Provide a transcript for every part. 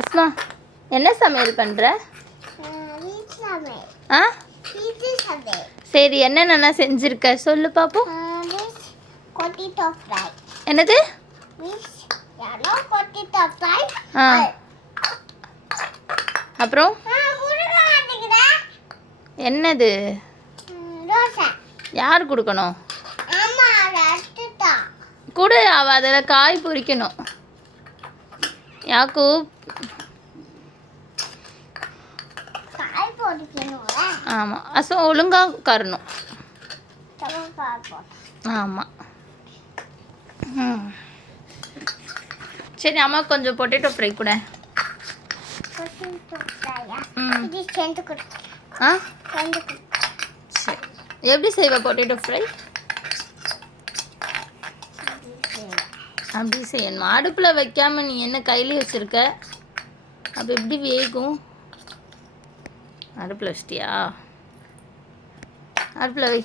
அஸ்மா என்ன சமையல் பண்ணுற? ஆ சரி, என்னென்ன செஞ்சுருக்க சொல்லு பாப்போம். என்னது? ஆ அப்புறம் என்னது? யார் கொடுக்கணும்? கொடு, அவள் அதில் காய் பொரிக்கணும். யாக்கூப் ஆமாம், அசோ ஒழுங்காக உட்காரணும். ஆமாம். சரி, அம்மா கொஞ்சம் பொட்டேட்டோ ஃப்ரை கூட. ஆ சரி, எப்படி செய்வ பொட்டேட்டோ ஃப்ரை? அப்படி செய்யணுமா? அடுப்பில் வைக்காமல் நீ என்ன கையிலே வச்சுருக்க? அப்போ எப்படி வேகும்? அடுப்பில் வச்சிட்டியா? அடுப்பில் வை.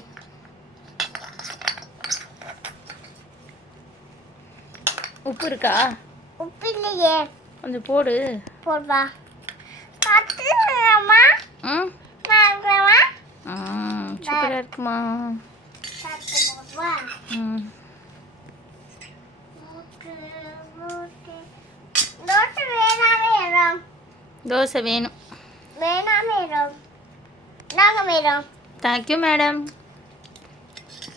உப்பு இருக்கா? உப்பு இல்லையே. கொஞ்சம் போடு. போடுவா. ம் சூப்பராக இருக்குமா? ம் தோசை வேணும். Thank you madam.